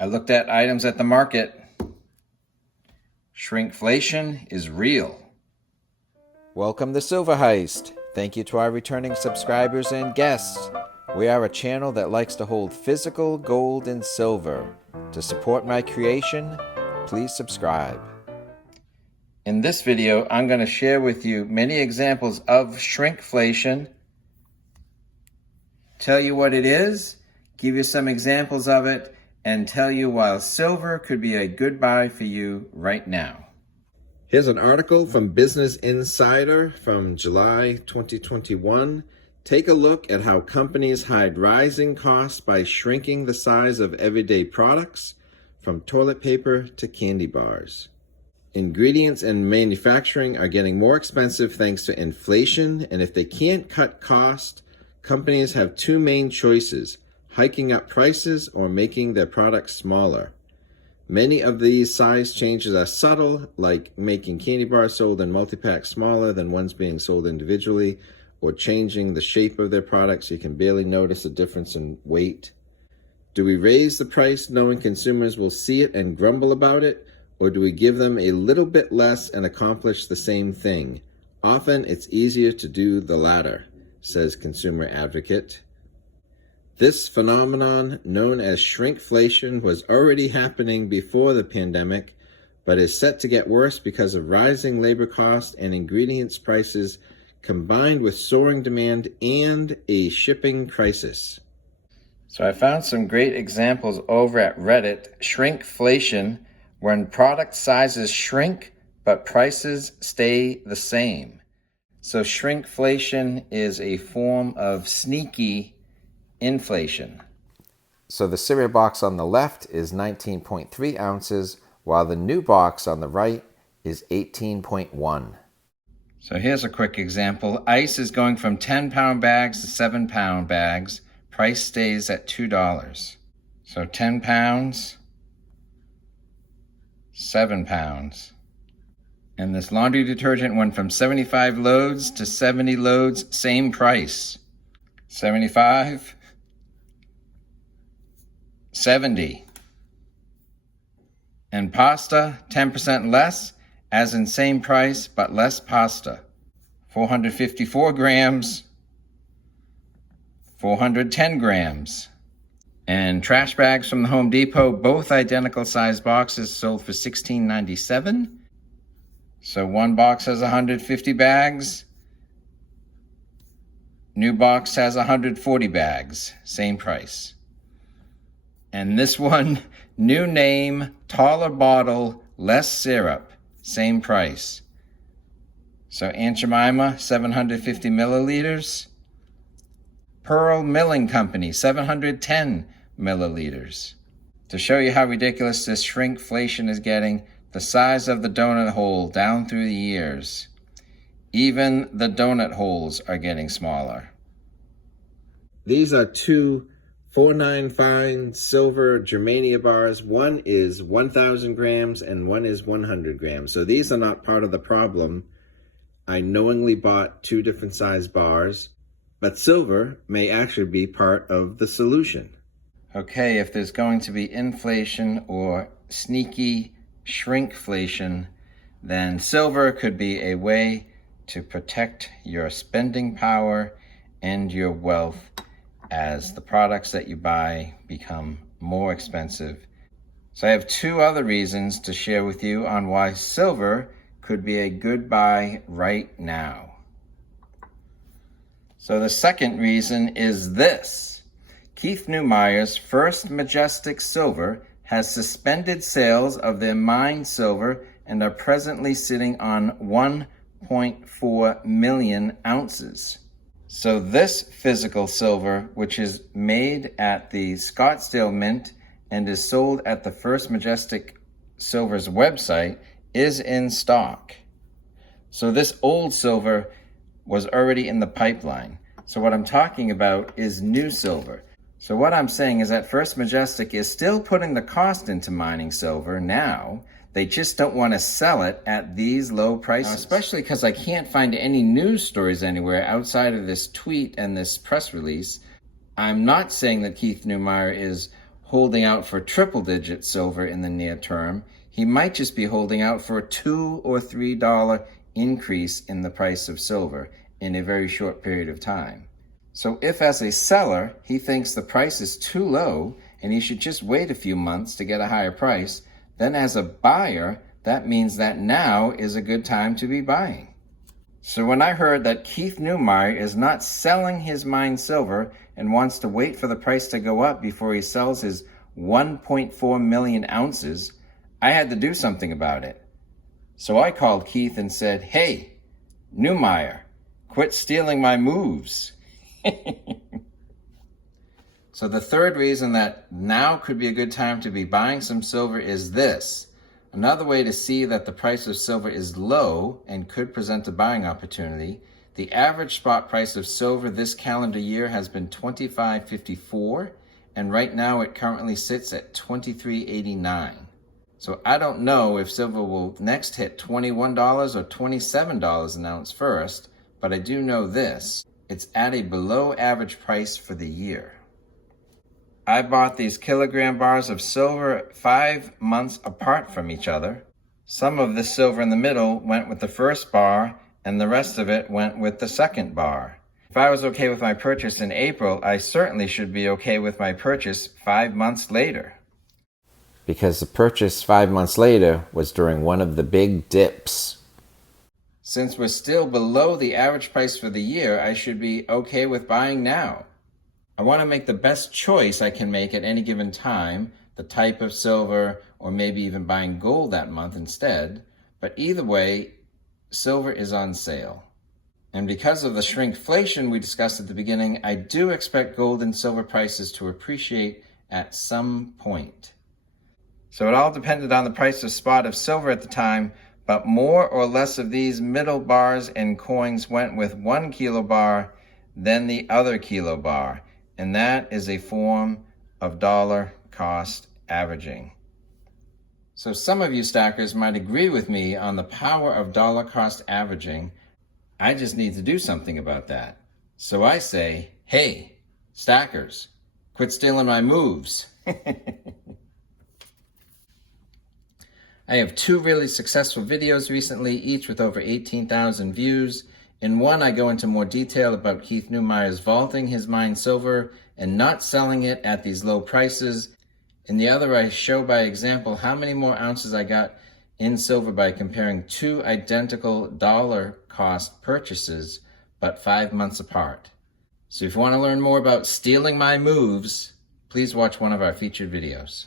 I looked at items at the market. Shrinkflation is real. Welcome to Silver Heist. Thank you to our returning subscribers and guests. We are a channel that likes to hold physical gold and silver. To support my creation, please subscribe. In this video, I'm going to share with you many examples of shrinkflation, tell you what it is, give you some examples of it, and tell you why silver could be a good buy for you right now. Here's an article from Business Insider from July 2021. Take a look at how companies hide rising costs by shrinking the size of everyday products, from toilet paper to candy bars. Ingredients and manufacturing are getting more expensive thanks to inflation, and if they can't cut costs, companies have two main choices: hiking up prices or making their products smaller. Many of these size changes are subtle, like making candy bars sold in multi-packs smaller than ones being sold individually, or changing the shape of their products so you can barely notice a difference in weight. Do we raise the price knowing consumers will see it and grumble about it, or do we give them a little bit less and accomplish the same thing? Often it's easier to do the latter, says consumer advocate. This phenomenon, known as shrinkflation, was already happening before the pandemic, but is set to get worse because of rising labor costs and ingredients prices, combined with soaring demand and a shipping crisis. So I found some great examples over at Reddit. Shrinkflation, when product sizes shrink, but prices stay the same. So shrinkflation is a form of sneaky inflation. So the cereal box on the left is 19.3 ounces, while the new box on the right is 18.1. So here's a quick example. Ice is going from 10-pound bags to 7-pound bags. Price stays at $2. So 10 pounds, 7 pounds. And this laundry detergent went from 75 loads to 70 loads, same price. 75, 70. And pasta, 10% less, as in same price, but less pasta. 454 grams, 410 grams. And trash bags from the Home Depot, both identical size boxes, sold for $16.97. So one box has 150 bags. New box has 140 bags, same price. And this one, new name, taller bottle, less syrup, same price. So Aunt Jemima, 750 milliliters. Pearl Milling Company, 710 milliliters. To show you how ridiculous this shrinkflation is getting, the size of the donut hole down through the years. Even the donut holes are getting smaller. These are two 4.9 fine silver Germania bars. One is 1,000 grams and one is 100 grams. So these are not part of the problem. I knowingly bought two different size bars, but silver may actually be part of the solution. Okay, if there's going to be inflation or sneaky shrinkflation, then silver could be a way to protect your spending power and your wealth as the products that you buy become more expensive. So I have two other reasons to share with you on why silver could be a good buy right now. So the second reason is this. Keith Neumeyer's First Majestic Silver has suspended sales of their mined silver and are presently sitting on 1.4 million ounces. So this physical silver, which is made at the Scottsdale Mint and is sold at the First Majestic Silver's website, is in stock. So this old silver was already in the pipeline. So what I'm talking about is new silver. So what I'm saying is that First Majestic is still putting the cost into mining silver now. They just don't want to sell it at these low prices. Especially because I can't find any news stories anywhere outside of this tweet and this press release. I'm not saying that Keith Neumeyer is holding out for triple-digit silver in the near term. He might just be holding out for a $2 or $3 increase in the price of silver in a very short period of time. So if as a seller, he thinks the price is too low and he should just wait a few months to get a higher price, then as a buyer, that means that now is a good time to be buying. So when I heard that Keith Neumeyer is not selling his mined silver and wants to wait for the price to go up before he sells his 1.4 million ounces, I had to do something about it. So I called Keith and said, "Hey, Neumeyer, quit stealing my moves." So the third reason that now could be a good time to be buying some silver is this. Another way to see that the price of silver is low and could present a buying opportunity, the average spot price of silver this calendar year has been $25.54, and right now it currently sits at $23.89. So I don't know if silver will next hit $21 or $27 an ounce first, but I do know this. It's at a below average price for the year. I bought these kilogram bars of silver 5 months apart from each other. Some of the silver in the middle went with the first bar, and the rest of it went with the second bar. If I was okay with my purchase in April, I certainly should be okay with my purchase 5 months later. Because the purchase 5 months later was during one of the big dips. Since we're still below the average price for the year, I should be okay with buying now. I want to make the best choice I can make at any given time, the type of silver, or maybe even buying gold that month instead. But either way, silver is on sale. And because of the shrinkflation we discussed at the beginning, I do expect gold and silver prices to appreciate at some point. So it all depended on the price of spot of silver at the time, but more or less of these middle bars and coins went with 1 kilo bar than the other kilo bar. And that is a form of dollar cost averaging. So some of you stackers might agree with me on the power of dollar cost averaging. I just need to do something about that. So I say, hey, stackers, quit stealing my moves. I have 2 really successful videos recently, each with over 18,000 views. In one, I go into more detail about Keith Neumeyer's vaulting his mined silver and not selling it at these low prices. In the other, I show by example how many more ounces I got in silver by comparing 2 identical dollar cost purchases, but 5 months apart. So if you want to learn more about stealing my moves, please watch one of our featured videos.